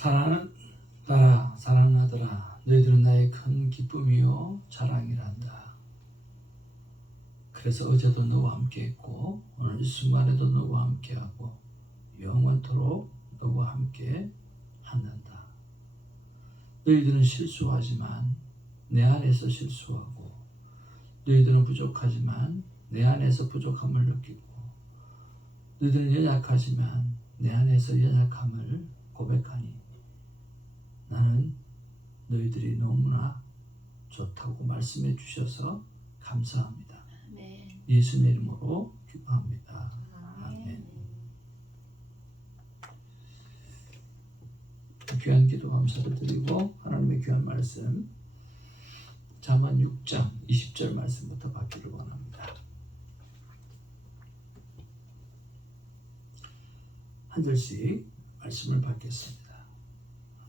사랑하는 딸아, 사랑하는 아들아, 너희들은 나의 큰 기쁨이요 자랑이란다. 그래서 어제도 너와 함께했고 오늘 이 순간에도 너와 함께하고 영원토록 너와 함께 한단다. 너희들은 실수하지만 내 안에서 실수하고, 너희들은 부족하지만 내 안에서 부족함을 느끼고, 너희들은 연약하지만 내 안에서 연약함을 고백하니 나는 너희들이 너무나 좋다고 말씀해 주셔서 감사합니다. 네. 예수님의 이름으로 기도합니다. 아멘. 귀한 기도 감사를 드리고 하나님의 귀한 말씀 잠언 6장 20절 말씀부터 받기를 원합니다. 한 절씩 말씀을 받겠습니다.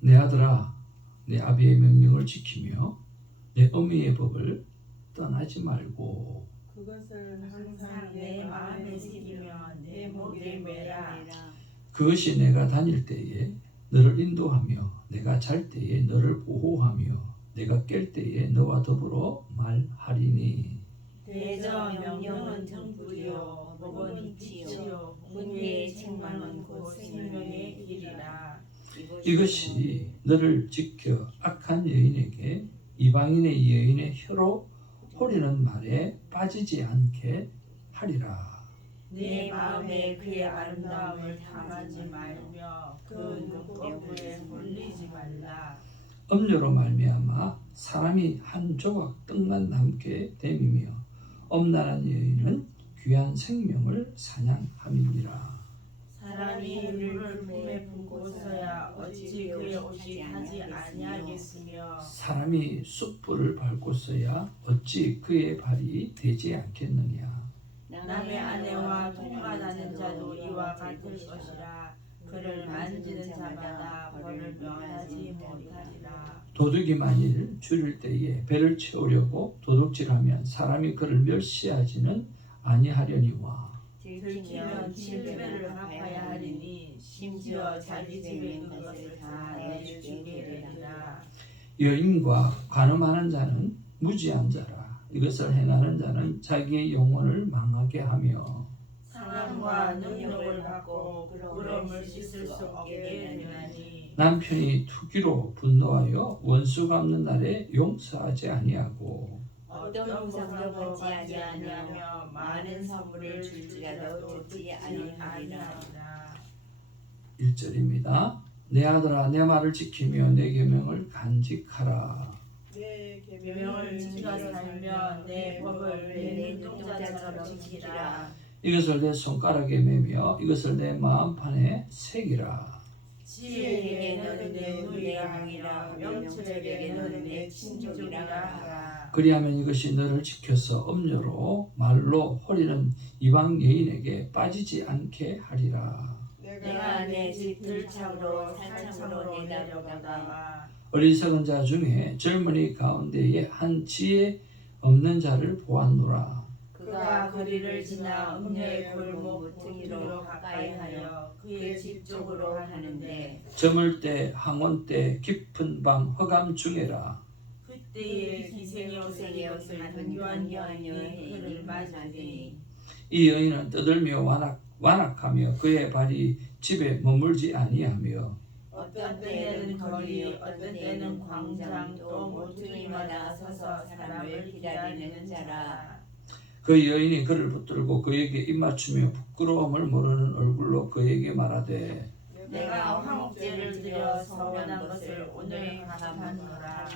내 아들아, 내 아비의 명령을 지키며 내 어미의 법을 떠나지 말고 그것을 항상 내 마음에 새기며 내 목에 매라. 그것이 내가 다닐 때에 너를 인도하며 내가 잘 때에 너를 보호하며 내가 깰 때에 너와 더불어 말하리니. 대저 명령은 등불이요 법은 빛이요 문제의 책망은 곧 생명의 길이라. 이것이 너를 지켜 악한 여인에게 이방인의 여인의 혀로 호리는 말에 빠지지 않게 하리라. 내 마음에 그의 아름다움을 담하지 말며 그 눈꺼풀에 몰리지 말라. 음료로 말미암아 사람이 한 조각 떡만 남게 됨이며 엄란한 여인은 귀한 생명을 사냥함이니라. 사람이 물을 품에 품고서야 어찌 그의 옷이 타지 아니하겠으며 사람이 숯불을 밟고서야 어찌 그의 발이 되지 않겠느냐. 남의 아내와 통관하는 자도 이와 같을 것이라. 그를 만지는 자마다 벌을 면하지 못하리라. 도둑이 만일 줄일 때에 배를 채우려고 도둑질하면 사람이 그를 멸시하지는 아니하려니와. 들키면 7배를 갚아야 하리니 심지어 자기 집에 있는 것을 다 내주게 되리라. 여인과 관음하는 자는 무지한 자라. 이것을 행하는 자는 자기의 영혼을 망하게 하며 사랑과 능력을 받고 부끄러움을 씻을 수 없게 되나니. 남편이 투기로 분노하여 원수 갚는 날에 용서하지 아니하고 어떤 보상도 받지 아니하며 많은 선물을 줄지라도 듣지 아니하리라. 1절입니다. 내 아들아, 내 말을 지키며 내 계명을 간직하라. 내 계명을 지켜 살며 내 법을 내 눈동자처럼 지키라. 이것을 내 손가락에 매며 이것을 내 마음판에 새기라. 지혜에게는 내 누이랑이라 명철에게는 내 친족이라 하라. 그리하면 이것이 너를 지켜서 음료로 말로 호리는 이방 여인에게 빠지지 않게 하리라. 내가 내 집 들창으로 산창으로 내려다보다가 어리석은 자 중에 젊은이 가운데에 한 지혜 없는 자를 보았노라. 그가 거리를 지나 음녀의 골목 모퉁이로 가까이하여 그의 집 쪽으로 가는데 저물 때 항원 때 깊은 밤 허감 중에라. 그때에 기생의 옷을 단교한 여인이 그를 맞으니 이 여인은 떠들며 완악하며 그의 발이 집에 머물지 아니하며 어떤 때는 거리 어떤 때는 광장 또 모퉁이마다 서서 사람을 기다리는 자라. 그 여인이 그를 붙들고 그에게 입맞추며 부끄러움을 모르는 얼굴로 그에게 말하되 내가 화목제를 드려 서원한 것을 오늘 갚아노라.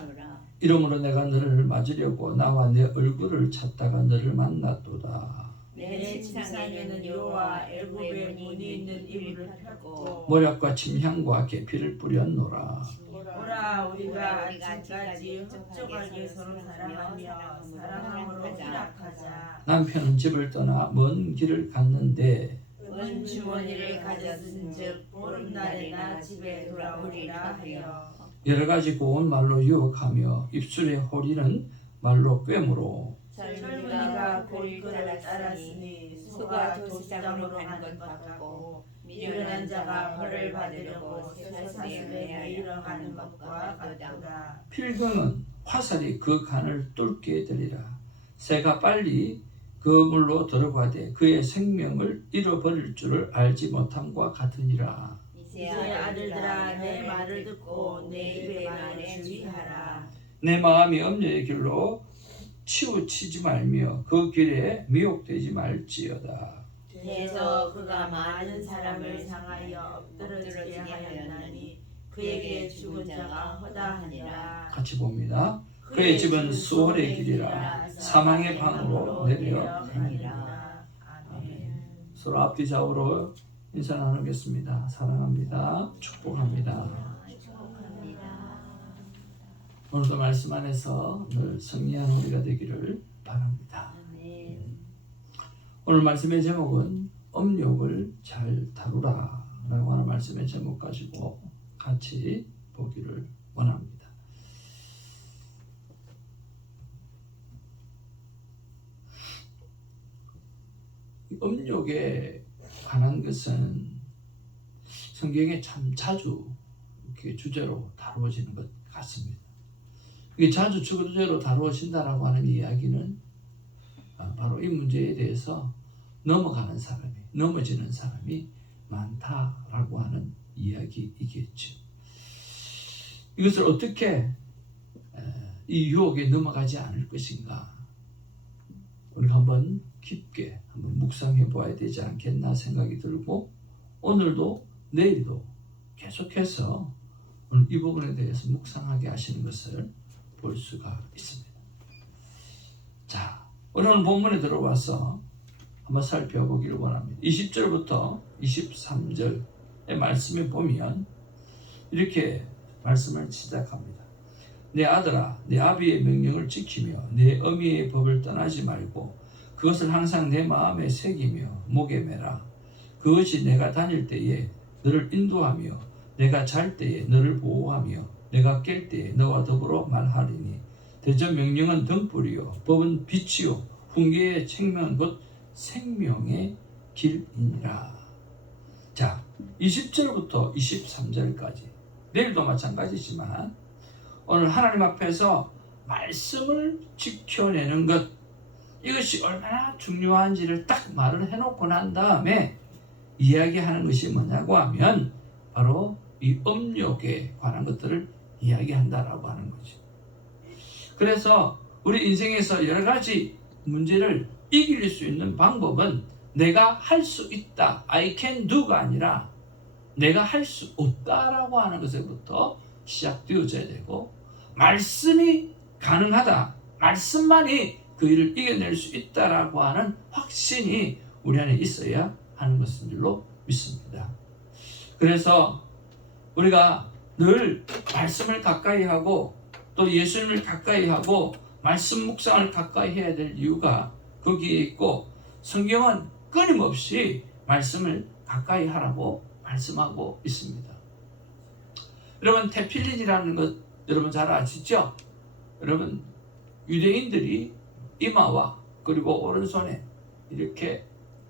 이러므로 내가 너를 맞으려고 나와 내 얼굴을 찾다가 너를 만났도다. 내 침상에는 여호와 애굽의 문이 있는 이불을 폈고 모략과 침향과 계피를 뿌렸노라. 오라 우리가 아침까지 흡족하게 서로 사랑하며 사랑함으로 희락하자. 남편은 집을 떠나 먼 길을 갔는데 은 주머니를 가졌은즉 보름날에나 집에 돌아오리라 하여 여러 가지 고운 말로 유혹하며 입술에 호리는 말로 꿰므로 젊은이가 곧 그를 따랐으니 소가 도시장으로 가는 것 같고 미련한 행한 자가 벌을 받으려고 쇠사슬에 매이러 가는 것과 같도다. 필경은 화살이 그 간을 뚫게 되리라. 새가 빨리 그 물로 들어가되 그의 생명을 잃어버릴 줄을 알지 못함과 같으니라. 이제 아들들아 내 말을 듣고 내 입의 말에 주의하라. 내 마음이 엄녀의 길로 치우치지 말며 그 길에 미혹되지 말지어다. 죄에서 그가 많은 사람을 상하여 엎드러지게 하였나니 그에게 죽은 자가 허다하니라. 같이 봅니다. 그의 집은 수월의 길이라 사망의 방으로 내려가니라. 아멘. 서로 앞뒤 좌우로 인사 나누겠습니다. 사랑합니다. 축복합니다. 축복합니다. 오늘도 말씀 안에서 늘 승리한 우리가 되기를 바랍니다. 아멘. 오늘 말씀의 제목은 음욕을 잘 다루라 라고 하는 말씀의 제목 가지고 같이 보기를 원합니다. 음욕에 관한 것은 성경에 참 자주 이렇게 주제로 다루어지는 것 같습니다. 이게 자주 주제로 다루어진다라고 하는 이야기는 바로 이 문제에 대해서 넘어지는 사람이 많다라고 하는 이야기이겠죠. 이것을 어떻게 이 유혹에 넘어가지 않을 것인가? 우리가 한번 깊게 한번 묵상해 보아야 되지 않겠나 생각이 들고, 오늘도 내일도 계속해서 오늘 이 부분에 대해서 묵상하게 하시는 것을 볼 수가 있습니다. 자, 오늘 본문에 들어와서 한번 살펴보기를 원합니다. 20절부터 23절의 말씀에 보면 이렇게 말씀을 시작합니다. 내 아들아, 내 아비의 명령을 지키며 내 어미의 법을 떠나지 말고 그것을 항상 내 마음에 새기며 목에 매라. 그것이 내가 다닐 때에 너를 인도하며 내가 잘 때에 너를 보호하며 내가 깰 때에 너와 더불어 말하리니 대전 명령은 등불이요 법은 빛이요 훈계의 책명은 곧 생명의 길이니라. 자, 20절부터 23절까지 내일도 마찬가지지만 오늘 하나님 앞에서 말씀을 지켜내는 것, 이것이 얼마나 중요한지를 딱 말을 해놓고 난 다음에 이야기하는 것이 뭐냐고 하면 바로 이 음욕에 관한 것들을 이야기한다라고 하는 거죠. 그래서 우리 인생에서 여러 가지 문제를 이길 수 있는 방법은 내가 할 수 있다, I can do가 아니라 내가 할 수 없다라고 하는 것에부터 시작되어져야 되고, 말씀이 가능하다, 말씀만이 그 일을 이겨낼 수 있다라고 하는 확신이 우리 안에 있어야 하는 것인 줄로 믿습니다. 그래서 우리가 늘 말씀을 가까이 하고 또 예수님을 가까이 하고 말씀 묵상을 가까이 해야 될 이유가 거기에 있고, 성경은 끊임없이 말씀을 가까이 하라고 말씀하고 있습니다. 여러분, 테필린이라는 것 여러분 잘 아시죠? 여러분, 유대인들이 이마와 그리고 오른손에 이렇게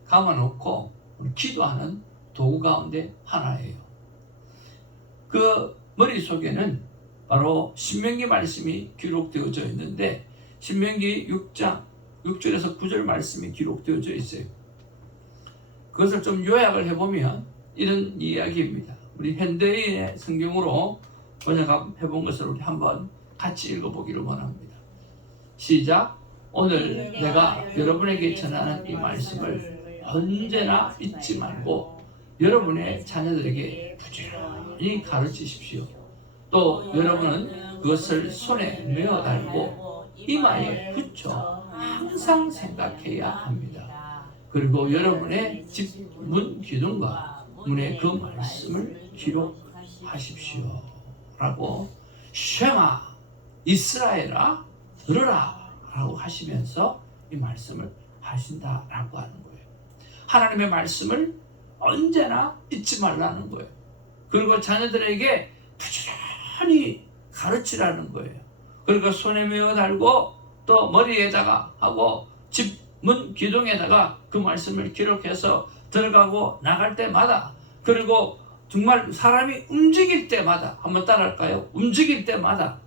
감아놓고 기도하는 도구 가운데 하나예요. 그 머릿속에는 바로 신명기 말씀이 기록되어져 있는데, 신명기 6장 6절에서 9절 말씀이 기록되어져 있어요. 그것을 좀 요약을 해보면 이런 이야기입니다. 우리 현대인의 성경으로 번역해 본 것을 우리 한번 같이 읽어보기를 원합니다. 시작. 오늘 내가 여러분에게 전하는 이 말씀을 언제나 잊지 말고 여러분의 자녀들에게 부지런히 가르치십시오. 또 여러분은 그것을 손에 메어 달고 이마에 붙여 항상 생각해야 합니다. 그리고 여러분의 집 문 기둥과 문에 그 말씀을 기록하십시오. 라고 쉐마 이스라엘아 들으라 라고 하시면서 이 말씀을 하신다라고 하는 거예요. 하나님의 말씀을 언제나 잊지 말라는 거예요. 그리고 자녀들에게 부지런히 가르치라는 거예요. 그러니까 손에 메어 달고 또 머리에다가 하고 집 문 기둥에다가 그 말씀을 기록해서 들어가고 나갈 때마다 그리고 정말 사람이 움직일 때마다 한번 따라할까요? 움직일 때마다,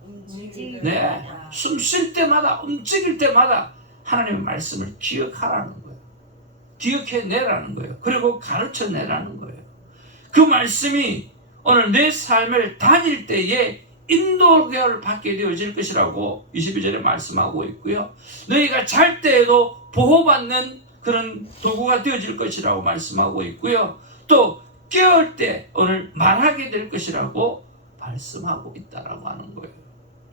네, 숨 쉴 때마다, 움직일 때마다 하나님의 말씀을 기억하라는 거예요. 기억해내라는 거예요. 그리고 가르쳐내라는 거예요. 그 말씀이 오늘 내 삶을 다닐 때에 인도를 받게 되어질 것이라고 22절에 말씀하고 있고요. 너희가 잘 때에도 보호받는 그런 도구가 되어질 것이라고 말씀하고 있고요. 또 깨울 때 오늘 말하게 될 것이라고 말씀하고 있다라고 하는 거예요.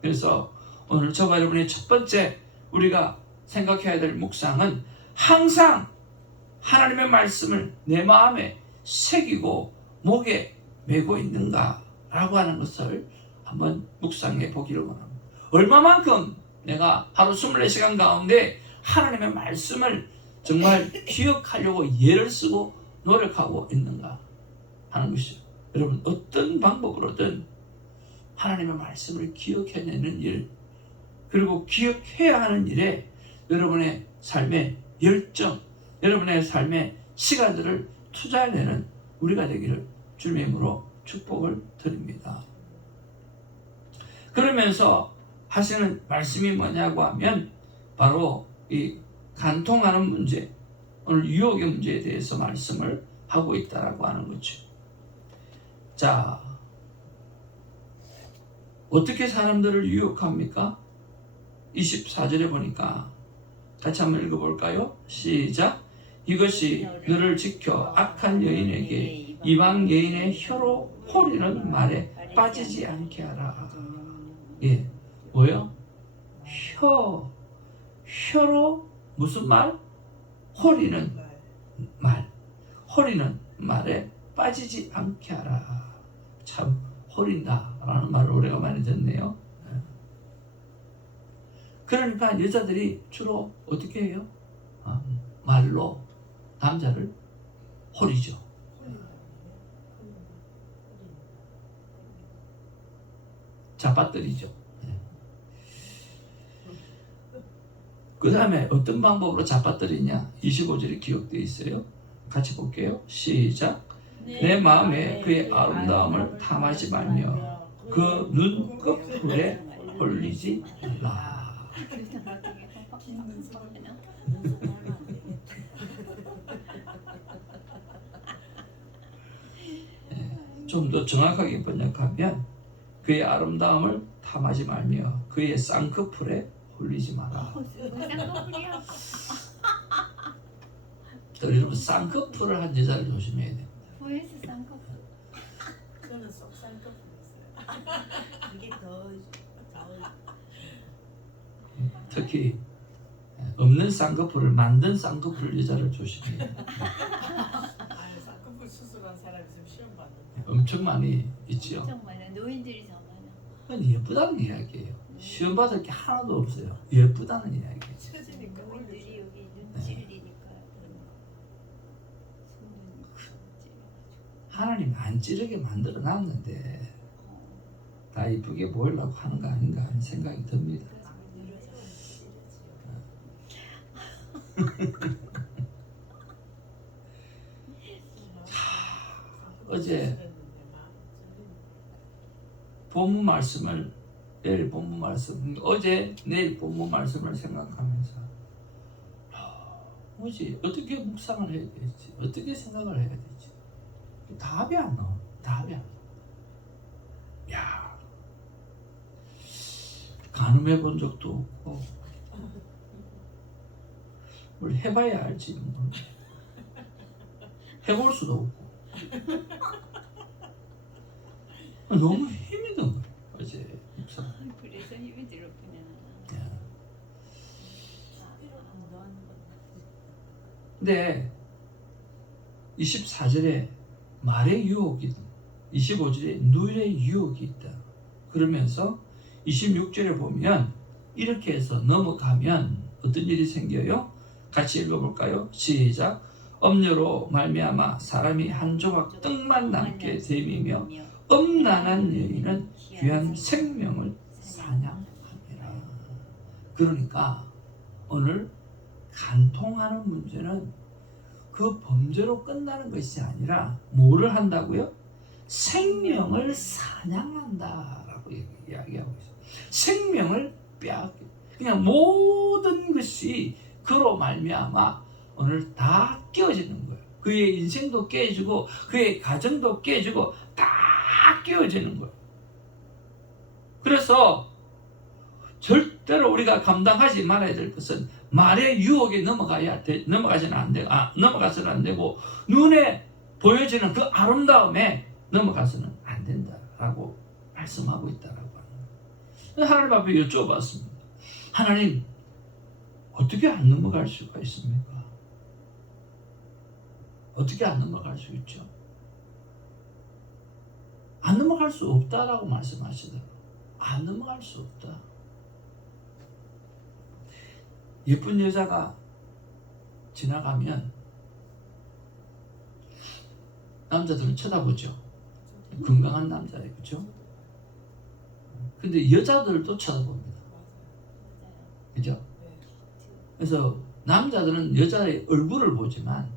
그래서 오늘 저와 여러분의 첫 번째 우리가 생각해야 될 묵상은 항상 하나님의 말씀을 내 마음에 새기고 목에 메고 있는가라고 하는 것을 한번 묵상해 보기를 원합니다. 얼마만큼 내가 하루 24시간 가운데 하나님의 말씀을 정말 기억하려고 애를 쓰고 노력하고 있는가 하는 것이죠. 여러분 어떤 방법으로든 하나님의 말씀을 기억해내는 일, 그리고 기억해야 하는 일에 여러분의 삶의 열정, 여러분의 삶의 시간들을 투자해내는 우리가 되기를 주님의 이름으로 축복을 드립니다. 그러면서 하시는 말씀이 뭐냐고 하면 바로 이 간통하는 문제, 오늘 유혹의 문제에 대해서 말씀을 하고 있다라고 하는 거죠. 자, 어떻게 사람들을 유혹합니까? 24절에 보니까 같이 한번 읽어볼까요? 시작. 이것이 너를 지켜 악한 여인에게 이방 여인의 혀로 호리는 말에 빠지지 않게 하라. 예, 뭐요? 혀로 무슨 말? 호리는 말. 호리는 말에 빠지지 않게 하라. 참 호린다라는 말을 우리가 많이 듣네요. 그러니까 여자들이 주로 어떻게 해요? 말로 남자를 호리죠. 잡아뜨리죠. 그 다음에 어떤 방법으로 잡아뜨리냐? 25절이 기록되어 있어요. 같이 볼게요. 시작. 내 마음에 그의 아름다움을 탐하지 말며 그 눈꺼풀에 홀리지 말라. 좀 더 정확하게 번역하면 그의 아름다움을 탐하지 말며 그의 쌍꺼풀에 홀리지 마라. 쌍꺼풀이야? 여러분 쌍꺼풀을 한 여자를 조심해야 됩니다. 보여서 쌍꺼풀. 저는 속 쌍꺼풀 있어요. 그게 더 특히 없는 쌍꺼풀을 만든 쌍꺼풀 여자를 조심해야 됩니다. 쌍꺼풀 수술한 사람 있으면 시험 봤는데 엄청 많이 있죠. 엄청 많아. 노인들이 더 많아. 그건 예쁘다는 이야기예요. 시험 받을 게 하나도 없어요. 예쁘다는 이야기예요. 처지니까 노인들이 여기 눈 찌르니까 손눈 찌르가지고. 하나님 안 찌르게 만들어 놨는데 다 이쁘게 보이려고 하는 거 아닌가 하는 생각이 듭니다. 어제 본문 말씀을 내일 본문 말씀 어제 내일 본문 말씀을 생각하면서 뭐지 어떻게 묵상을 해야 되지 어떻게 생각을 해야 되지 답이 안 나와. 답이 안 나와. 야 가늠해 본 적도 없고 뭘 해봐야 알지 뭐. 해볼 수도 없고 너무 힘이 든 거예요 어제 묵상. 그래서 힘이 들었구나. 근데 24절에 말의 유혹이 25절에 눈의 유혹이 있다. 그러면서 26절에 보면 이렇게 해서 넘어가면 어떤 일이 생겨요? 같이 읽어볼까요? 시작. 엄녀로 말미암아 사람이 한 조각 떡만 남게 됨이며 엄란한 여인은 귀한 생명을 사냥하니라. 그러니까 오늘 간통하는 문제는 그 범죄로 끝나는 것이 아니라 뭐를 한다고요? 생명을 사냥한다라고 이야기하고 있어요. 생명을 빼앗겨. 그냥 모든 것이 그로 말미암아 오늘 다 깨어지는 거예요. 그의 인생도 깨지고 그의 가정도 깨지고 다 깨어지는 거예요. 그래서 절대로 우리가 감당하지 말아야 될 것은 말의 유혹에 넘어가서는 안 되고 눈에 보여지는 그 아름다움에 넘어가서는 안 된다라고 말씀하고 있다라고 하는 거예요. 하나님 앞에 여쭤봤습니다. 하나님, 어떻게 안 넘어갈 수가 있습니까? 어떻게 안 넘어갈 수 있죠? 안 넘어갈 수 없다라고 말씀하시더라고요. 안 넘어갈 수 없다. 예쁜 여자가 지나가면 남자들은 쳐다보죠. 건강한 남자예요. 그렇죠? 근데 여자들도 쳐다봅니다. 그죠? 그래서 남자들은 여자의 얼굴을 보지만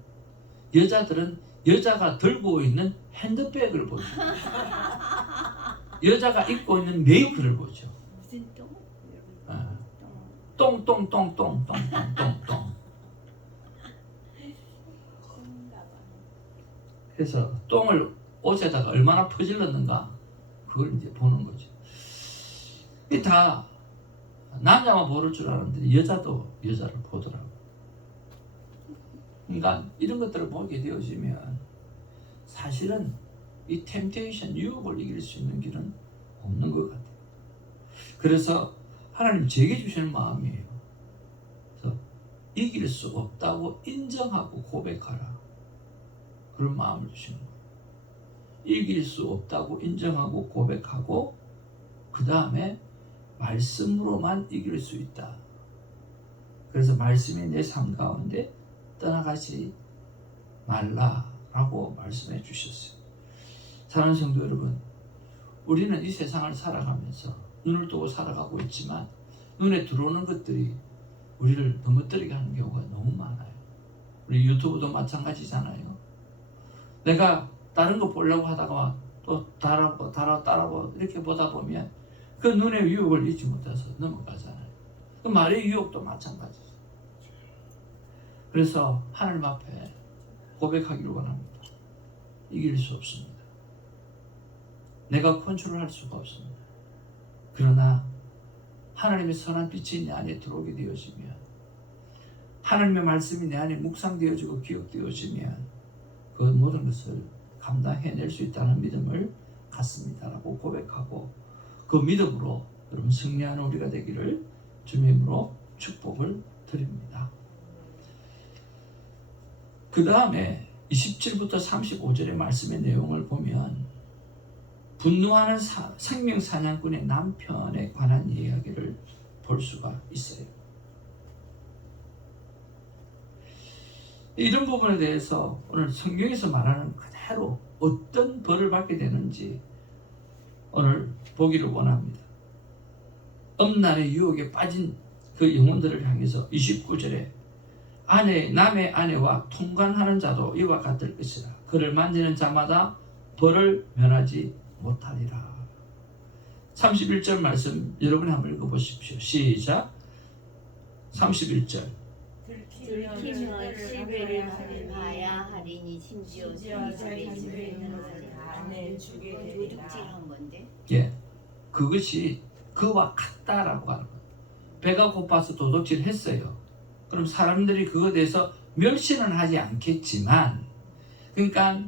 여자들은 여자가 들고 있는 핸드백을 보죠. 여자가 입고 있는 메이크를 보죠. 무슨 똥? 똥똥똥똥똥똥똥똥. 그래서 똥을 옷에다가 얼마나 퍼질렀는가 그걸 이제 보는 거죠. 이게 다 남자만 모를 줄 알았는데 여자도 여자를 보더라고. 그러니까 이런 것들을 보게 되어지면 사실은 이 템테이션, 유혹을 이길 수 있는 길은 없는 것 같아요. 그래서 하나님 제게 주시는 마음이에요. 그래서 이길 수 없다고 인정하고 고백하라. 그런 마음을 주시는 거예요. 이길 수 없다고 인정하고 고백하고 그 다음에 말씀으로만 이길 수 있다. 그래서 말씀이 내 삶 가운데 떠나가지 말라라고 말씀해 주셨어요. 사랑하는 성도 여러분, 우리는 이 세상을 살아가면서 눈을 뜨고 살아가고 있지만 눈에 들어오는 것들이 우리를 넘어뜨리게 하는 경우가 너무 많아요. 우리 유튜브도 마찬가지잖아요. 내가 다른 거 보려고 하다가 또 따라보 이렇게 보다 보면 그 눈의 유혹을 잊지 못해서 넘어가잖아요. 그 말의 유혹도 마찬가지죠. 그래서 하나님 앞에 고백하기를 원합니다. 이길 수 없습니다. 내가 컨트롤할 수가 없습니다. 그러나 하나님의 선한 빛이 내 안에 들어오게 되어지면, 하나님의 말씀이 내 안에 묵상되어지고 기억되어지면 그 모든 것을 감당해낼 수 있다는 믿음을 갖습니다라고 고백하고, 그 믿음으로 여러분 승리하는 우리가 되기를 주님의 이름으로 축복을 드립니다. 그 다음에 27부터 35절의 말씀의 내용을 보면 분노하는 생명 사냥꾼의 남편에 관한 이야기를 볼 수가 있어요. 이런 부분에 대해서 오늘 성경에서 말하는 그대로 어떤 벌을 받게 되는지 오늘 보기를 원합니다. 음란의 유혹에 빠진 그 영혼들을 향해서 29절에 남의 아내와 통관하는 자도 이와 같을 것이라. 그를 만지는 자마다 벌을 면하지 못하리라. 31절 말씀 여러분이 한번 읽어보십시오. 시작. 31절. 들키며 실배를 봐야 하리니 심지어 자기 집에 있는 것을 다 내주게 되리라. 도둑질한 건데. 예, 그것이 그와 같다라고 하는 거예요. 배가 고파서 도둑질 했어요. 그럼 사람들이 그거에 대해서 멸시는 하지 않겠지만, 그러니까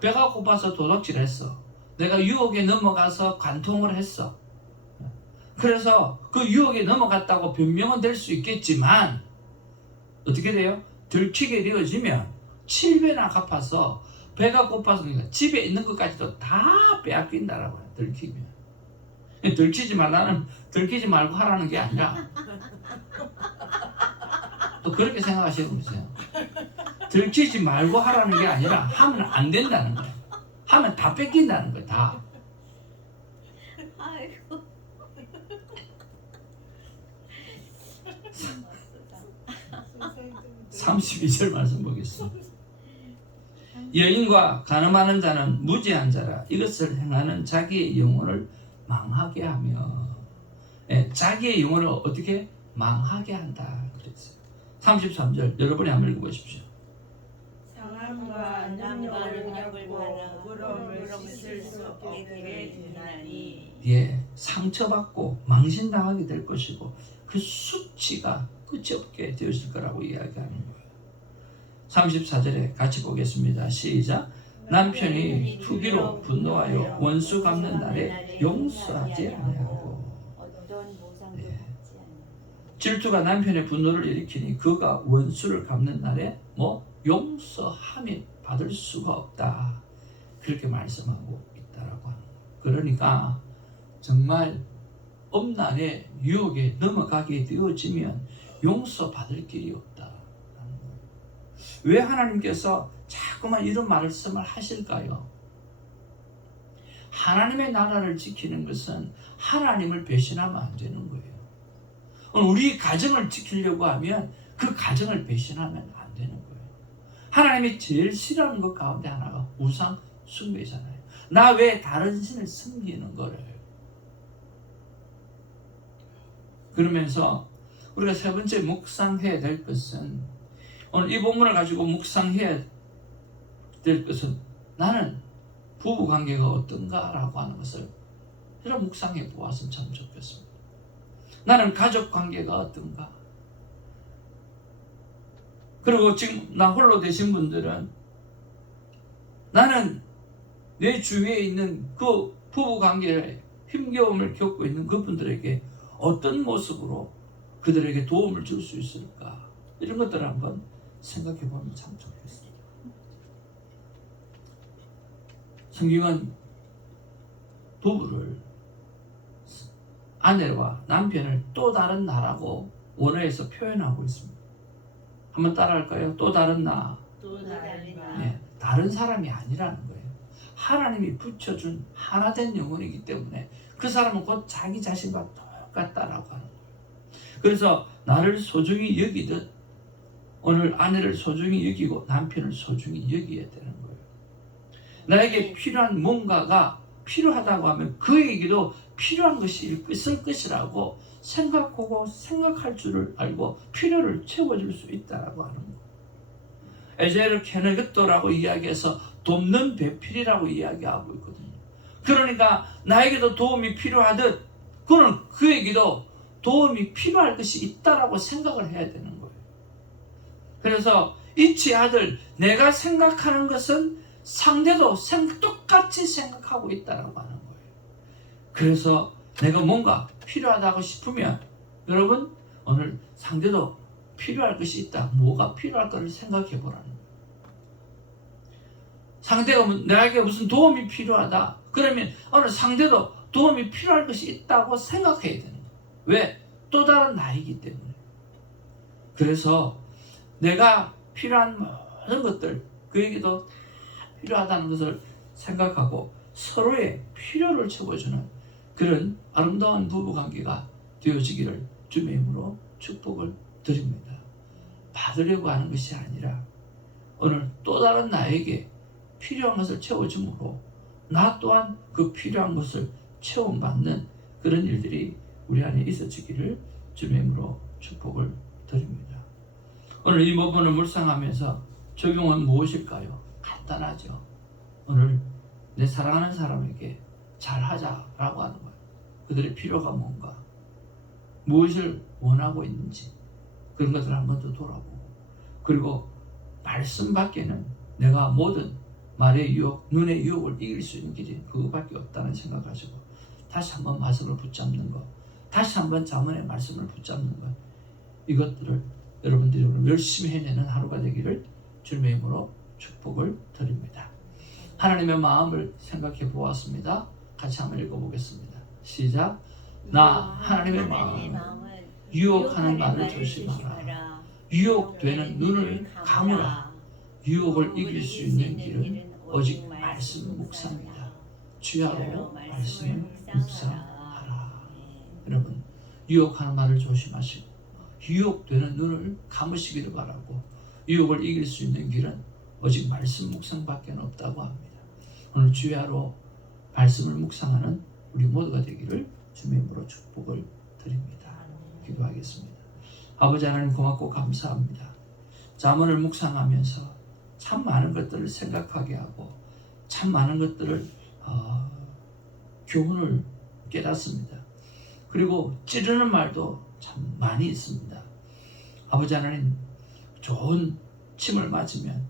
배가 고파서 도둑질 했어. 내가 유혹에 넘어가서 관통을 했어. 그래서 그 유혹에 넘어갔다고 변명은 될 수 있겠지만 어떻게 돼요? 들키게 되어지면 7배나 갚아서 배가 고파서 그러니까 집에 있는 것까지도 다 빼앗긴다라고 해요. 들키면. 들키지 말고 하라는 게 아니라 또 그렇게 생각하시면 들키지 말고 하라는 게 아니라 하면 안 된다는 거예요. 하면 다 뺏긴다는 거예요. 다. 아이고. 32절 말씀 보겠습니다. 여인과 가늠하는 자는 무지한 자라. 이것을 행하는 자기의 영혼을 망하게 하며, 자기의 영혼을 어떻게 망하게 한다 그랬어요. 33절 여러분이 한번 읽어보십시오. 상함과 능력을 받고 부러움을 씻을 수 없게 되리니 예, 상처받고 망신당하게 될 것이고 그 수치가 끝이 없게 되어질 거라고 이야기하는 거예요. 34절에 같이 보겠습니다. 시작. 남편이 투기로 분노하여 원수 갚는 날에 용서하지 아니하고. 어떤 보상도 예. 받지 않는 질투가 남편의 분노를 일으키니 그가 원수를 갚는 날에 용서함이 받을 수가 없다. 그렇게 말씀하고 있다라고 하는 거예요. 그러니까 정말 엄난의 유혹에 넘어가게 되어지면 용서받을 길이 없다라는 거예요. 왜 하나님께서 자꾸만 이런 말씀을 하실까요? 하나님의 나라를 지키는 것은 하나님을 배신하면 안 되는 거예요. 우리 가정을 지키려고 하면 그 가정을 배신하면 안 되는 거예요. 하나님이 제일 싫어하는 것 가운데 하나가 우상 숭배잖아요. 나 외에 다른 신을 섬기는 거를. 그러면서 우리가 세 번째 묵상해야 될 것은, 오늘 이 본문을 가지고 묵상해야 될 것은, 나는 부부관계가 어떤가라고 하는 것을 여러분 묵상해 보았으면 참 좋겠습니다. 나는 가족관계가 어떤가? 그리고 지금 나 홀로 되신 분들은 나는 내 주위에 있는 그 부부관계에 힘겨움을 겪고 있는 그분들에게 어떤 모습으로 그들에게 도움을 줄 수 있을까? 이런 것들을 한번 생각해 보면 참 좋겠습니다. 성경은 부부를, 아내와 남편을 또 다른 나라고 원어에서 표현하고 있습니다. 한번 따라할까요? 또 다른 나. 또 다른 나. 네, 다른 사람이 아니라는 거예요. 하나님이 붙여준 하나된 영혼이기 때문에 그 사람은 곧 자기 자신과 똑같다라고 하는 거예요. 그래서 나를 소중히 여기듯 오늘 아내를 소중히 여기고 남편을 소중히 여기어야 되는 거예요. 나에게 필요한 뭔가가 필요하다고 하면 그에게도 필요한 것이 있을 것이라고 생각하고 생각할 줄을 알고 필요를 채워줄 수 있다라고 하는 거예요. 에제르 케네그토라고 이야기해서 돕는 배필이라고 이야기하고 있거든요. 그러니까 나에게도 도움이 필요하듯 그는 그에게도 도움이 필요할 것이 있다라고 생각을 해야 되는 거예요. 그래서 이치 아들, 내가 생각하는 것은 상대도 똑같이 생각하고 있다라고 하는 거예요. 그래서 내가 뭔가 필요하다고 싶으면 여러분 오늘 상대도 필요할 것이 있다. 뭐가 필요할까를 생각해 보라는 거예요. 상대가 나에게 무슨 도움이 필요하다. 그러면 오늘 상대도 도움이 필요할 것이 있다고 생각해야 되는 거예요. 왜? 또 다른 나이기 때문에. 그래서 내가 필요한 모든 것들 그에게도 필요하다는 것을 생각하고 서로의 필요를 채워주는 그런 아름다운 부부관계가 되어지기를 주님의 이름으로 축복을 드립니다. 받으려고 하는 것이 아니라 오늘 또 다른 나에게 필요한 것을 채워줌으로 나 또한 그 필요한 것을 채움받는 그런 일들이 우리 안에 있어지기를 주님의 이름으로 축복을 드립니다. 오늘 이 부분을 묵상하면서 적용은 무엇일까요? 간단하죠. 오늘 내 사랑하는 사람에게 잘하자라고 하는 거예요. 그들의 필요가 뭔가, 무엇을 원하고 있는지 그런 것들을 한번 더 돌아보고, 그리고 말씀 밖에는 내가 모든 말의 유혹, 눈의 유혹을 이길 수 있는 길이 그거밖에 없다는 생각하시고 다시 한번 말씀을 붙잡는 것, 다시 한번 잠언의 말씀을 붙잡는 것, 이것들을 여러분들이 열심히 해내는 하루가 되기를 주님의 이름으로 축복을 드립니다. 하나님의 마음을 생각해 보았습니다. 같이 한번 읽어보겠습니다. 시작. 나 하나님의 마음은 유혹하는 말을 조심하라. 유혹되는 눈을 감으라. 유혹을 이길 수 있는 길은 오직 말씀 묵상이다. 주야로 말씀을 묵상하라. 여러분 유혹하는 말을 조심하시고 유혹되는 눈을 감으시기를 바라고, 유혹을 이길 수 있는 길은 오직 말씀 묵상밖에 없다고 합니다. 오늘 주야로 말씀을 묵상하는 우리 모두가 되기를 주님의 이름으로 축복을 드립니다. 기도하겠습니다. 아버지 하나님 고맙고 감사합니다. 잠언을 묵상하면서 참 많은 것들을 생각하게 하고 참 많은 것들을 교훈을 깨닫습니다. 그리고 찌르는 말도 참 많이 있습니다. 아버지 하나님, 좋은 침을 맞으면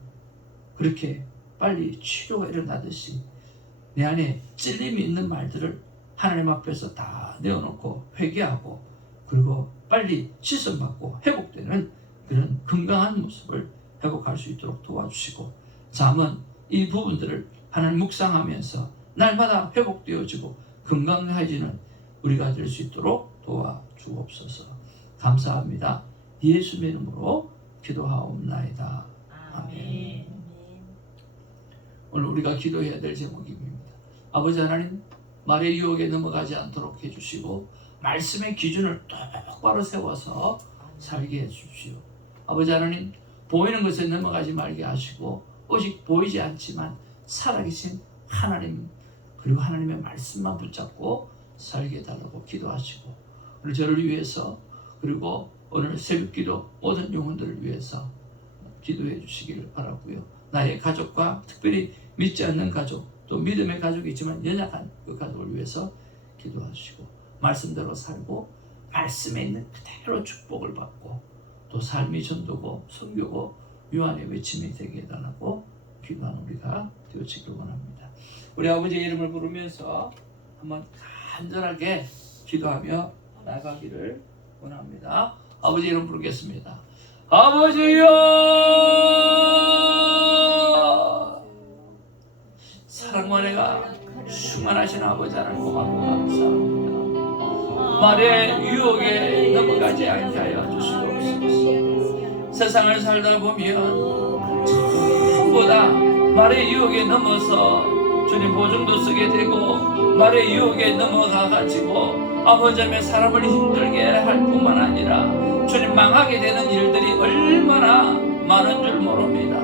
그렇게 빨리 치료가 일어나듯이 내 안에 찔림이 있는 말들을 하나님 앞에서 다 내어놓고 회개하고 그리고 빨리 씻음받고 회복되는 그런 건강한 모습을 회복할 수 있도록 도와주시고, 잠은 이 부분들을 하나님 묵상하면서 날마다 회복되어지고 건강해지는 우리가 될 수 있도록 도와주옵소서. 감사합니다. 예수의 이름으로 기도하옵나이다. 아멘. 오늘 우리가 기도해야 될 제목입니다. 아버지 하나님, 말의 유혹에 넘어가지 않도록 해주시고 말씀의 기준을 똑바로 세워서 살게 해주십시오. 아버지 하나님, 보이는 것에 넘어가지 말게 하시고 오직 보이지 않지만 살아계신 하나님, 그리고 하나님의 말씀만 붙잡고 살게 해달라고 기도하시고, 오늘 저를 위해서 그리고 오늘 새벽기도 모든 영혼들을 위해서 기도해 주시기를 바라고요. 나의 가족과 특별히 믿지 않는 가족, 또 믿음의 가족이 있지만 연약한 그 가족을 위해서 기도하시고, 말씀대로 살고 말씀에 있는 그대로 축복을 받고 또 삶이 전도고 선교고 유한의 외침이 되게 해달라고 기도하는 우리가 되어지길 원합니다. 우리 아버지의 이름을 부르면서 한번 간절하게 기도하며 나가기를 원합니다. 아버지 이름 부르겠습니다. 아버지여, 사랑과 내가 충만하신 아버지 하나님 고맙고 감사합니다. 말의 유혹에 넘어가지 않게 하여 주시옵소서. 세상을 살다 보면 전부 다 말의 유혹에 넘어서 주님 보증도 쓰게 되고 말의 유혹에 넘어가가지고 아버지 하나님 사람을 힘들게 할 뿐만 아니라 주님 망하게 되는 일들이 얼마나 많은 줄 모릅니다.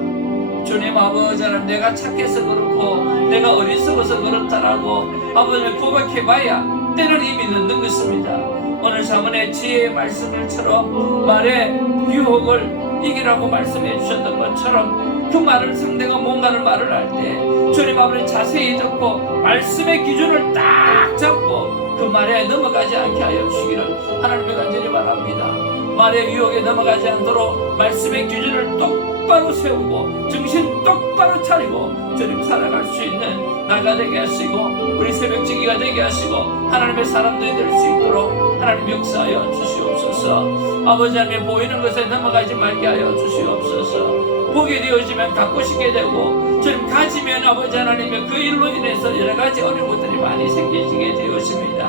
주님 아버지 하나님, 내가 착해서 그렇고 내가 어리석어서 그렇다라고 아버지 하나님 고백해봐야 때는 이미 늦는 것입니다. 오늘 자문의 지혜의 말씀을처럼 말의 유혹을 이기라고 말씀해 주셨던 것처럼 그 말을 상대가 뭔가를 말을 할 때 주님 아버지 자세히 듣고 말씀의 기준을 딱 잡고 그 말에 넘어가지 않게 하여 주시기를 하나님의 간절히 바랍니다. 말의 유혹에 넘어가지 않도록 말씀의 기준을 똑바로 세우고 정신 똑바로 차리고 주님 살아갈 수 있는 나가 되게 하시고 우리 새벽지기가 되게 하시고 하나님의 사람들이 될 수 있도록 하나님 역사하여 주시옵소서. 아버지 하나님, 보이는 것에 넘어가지 말게 하여 주시옵소서. 보게 되어지면 갖고 싶게 되고 주님 가지면 아버지 하나님의 그 일로 인해서 여러 가지 어려운 것들이 많이 생기게 되었습니다.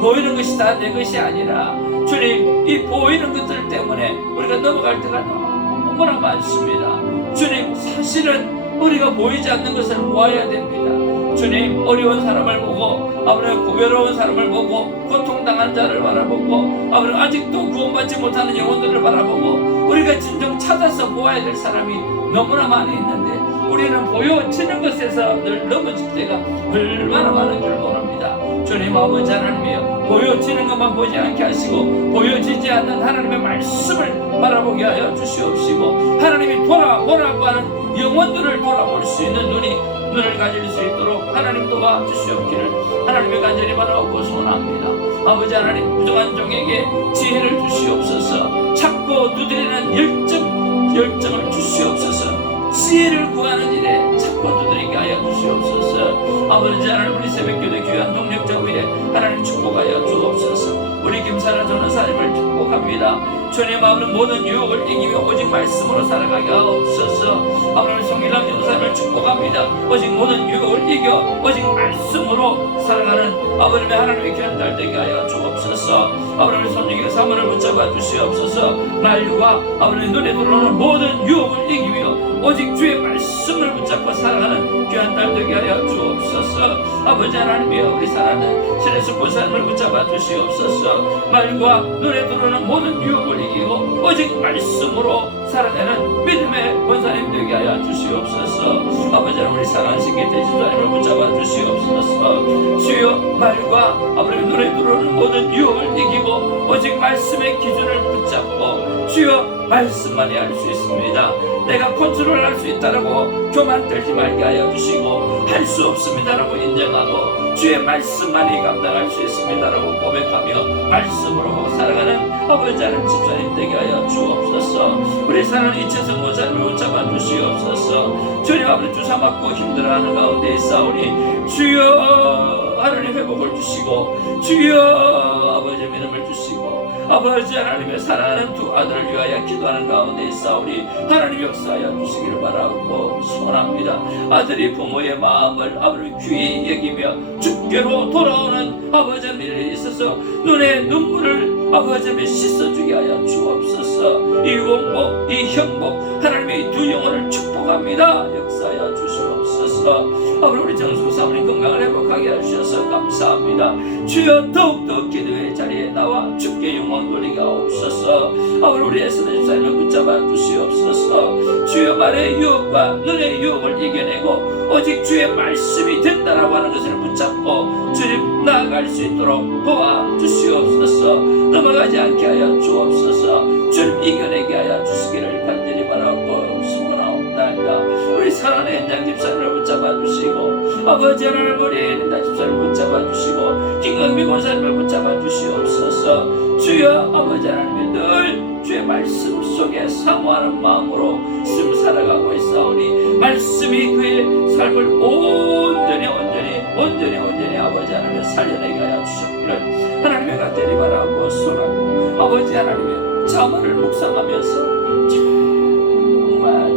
보이는 것이 다 내 것이 아니라 주님, 이 보이는 것들 때문에 우리가 넘어갈 때가 너무나 많습니다. 주님, 사실은 우리가 보이지 않는 것을 보아야 됩니다. 주님, 어려운 사람을 보고 아버지 외로운 사람을 보고 고통당한 자를 바라보고 아버지 아직도 구원받지 못하는 영혼들을 바라보고 우리가 진정 찾아서 보아야 될 사람이 너무나 많이 있는데 우리는 보여지는 것에서 늘 넘어질 때가 얼마나 많은 줄 모릅니다. 주님 아버지 하나님이여, 보여지는 것만 보지 않게 하시고 보여지지 않는 하나님의 말씀을 바라보게 하여 주시옵시고 하나님이 돌아보라고 하는 영혼들을 돌아볼 수 있는 눈을 가질 수 있도록 하나님 도와주시옵기를 하나님의 간절히 바라고 소원합니다. 아버지 하나님, 부정한 종에게 지혜를 주시옵소서. 찾고 두드리는 열정을 주시옵소서. 지혜를 구하는 일에 찾고 두드리게 하여 주시옵소서. 아버지 하나님, 우리 새벽교회 귀한 동력자 위에 하나님 축복하여 주옵소서. 우리 김사라 전도사님을 축복합니다. 주님 아버지, 모든 유혹을 이기며 오직 말씀으로 살아가게 하옵소서. 아버지 송일랑 전도사님을 축복합니다. 오직 모든 유혹을 이겨 오직 말씀으로 살아가는 아버지의 하나님의 귀한 날 되게 하여 주옵소서. 아버지 손님의 사물을 붙잡아 주시옵소서. 만류와 아버지 눈에 들어오는 모든 유혹을 이기며 오직 주의 말씀을 붙잡고 살아가는 귀한 날 되게 하여 주옵소서. 아버지 하나님이여, 우리 살아는 신의 숲은 삶을 붙잡아 주시옵소서. 말과 눈에 들어오는 모든 유혹을 이기고 오직 말씀으로 살아내는 믿음의 권사님 되게 하여 주시옵소서. 아버지 하나님, 우리 사랑하는 신기 대지도님을 붙잡아 주시옵소서. 주여, 말과 아버지 눈에 들어오는 모든 유혹을 이기고 오직 말씀의 기준을 붙잡고 주여 말씀만이 할 수 있습니다. 내가 컨트롤할 수 있다라고 교만 들지 말게 하여 주시고 할 수 없습니다라고 인정하고 주의 말씀만이 감당할 수 있습니다라고 고백하며 말씀으로 살아가는 아버지 하나님 집사님 되게 하여 주옵소서. 우리 사랑하는 이채성 목사님을 붙잡아 주시옵소서. 주님 아버지 주사 맞고 힘들어하는 가운데 있사오니 주여 하나님 회복을 주시고 주여 아버지 믿음을 주시고 아버지 하나님의 사랑하는 두 아들을 위하여 기도하는 가운데 있사오니 하나님 역사하여 주시기를 바라고 소원합니다. 아들이 부모의 마음을 아버지 귀히 여기며 주께로 돌아오는 아버지 일에 있어서 눈에 눈물을 아버지 씻어주게 하여 주옵소서. 이 원복 이 형복 하나님의 두 영혼을 축복합니다. 역사하여 주시옵소서. 아버지 우리 정수 사모님 건강을 회복하게 하셔서 감사합니다. 주여 더욱더 기도의 자리에 나와 주께 영광 돌리게 하옵소서. 아버지 우리 애쓰는 집사님을 붙잡아 주시옵소서. 주여 말의 유혹과 눈의 유혹을 이겨내고 오직 주의 말씀이 된다라고 하는 것을 붙잡고 주님 나아갈 수 있도록 도와주시옵소서. 넘어가지 않게 하여 주옵소서. 주님 이겨내게 하여 주시기를 간절히 바라고 소원하옵나이다. 우리 사랑하는 현장 집사님을 붙잡아 주시고 아버지 하나님 우리 현장 집사님을 붙잡아 주시고 김강미 권사님을 붙잡아 주시옵소서. 주여 아버지 하나님이 늘 주의 말씀 속에 사모하는 마음으로 지금 살아가고 있사오니 말씀이 그의 삶을 온전히 아버지 하나님 살려내게 하여 주셨기를 하나님의 간절히 바라고 소원하고 아버지 하나님의 자문을 묵상하면서 정말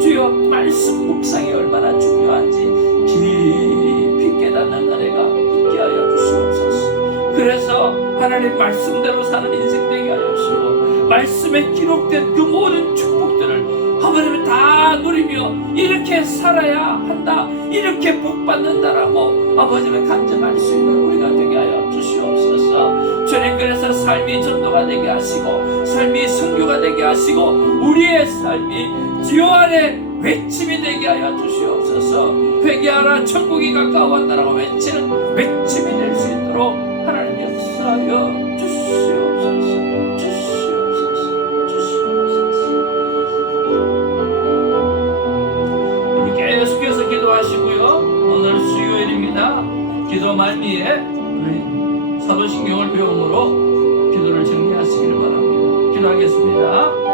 주여 말씀 묵상이 얼마나 중요한지 깊이 깨닫는 은혜가 있게 하여 주시옵소서. 그래서 하나님 말씀대로 사는 인생 되게 하여 주시고 말씀에 기록된 그 모든 축복들을 아버지 다 누리며 이렇게 살아야 한다, 이렇게 복받는다라고 아버지를 간증할 수 있는 우리가 되게 하여 주시옵소서. 주님 그래서 삶이 전도가 되게 하시고 삶이 선교가 되게 하시고 우리의 삶이 주여 안에 외침이 되게 하여 주시옵소서. 회개하라 천국이 가까웠다라고 외치는 외침이 될 수 있도록 하나님 역사하여 주시옵소서. 우리 계속해서 기도하시고요. 오늘 수요일입니다. 기도 말미에 우리 사도신경을 배움으로 기도를 정리하시기를 바랍니다. 기도하겠습니다.